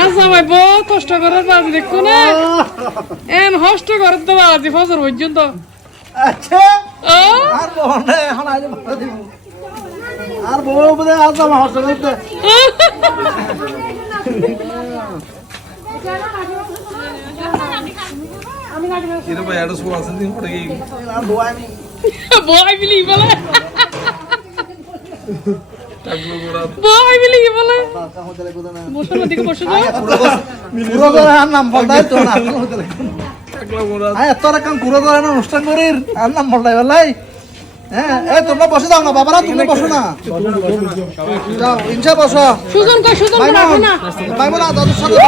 আজ আমায় বহুত কষ্ট করে বাজি দেখো না। এন কষ্ট করে তো বাজি ফসর পর্যন্ত। আচ্ছা। আর নাই, এখন আইলে ভাড়া দিব। আর বউ বোধ আজ আমার হোস্টেলতে আর বউ আমি বলে হোটেলে কোথাও না বসুন ওদিকে বসে পুরো করে আর নাম ফলটাই তো না তোরা কাম পুরো করে না অনুষ্ঠান করির আর নাম ফলটাই বলাই হ্যাঁ এ তোমরা বসে যাও না বাবারা তুমি বসো না যাও ইনসা বসো সুজন কই সুজন রাখো না ভাই বোনা দাদুর সাথে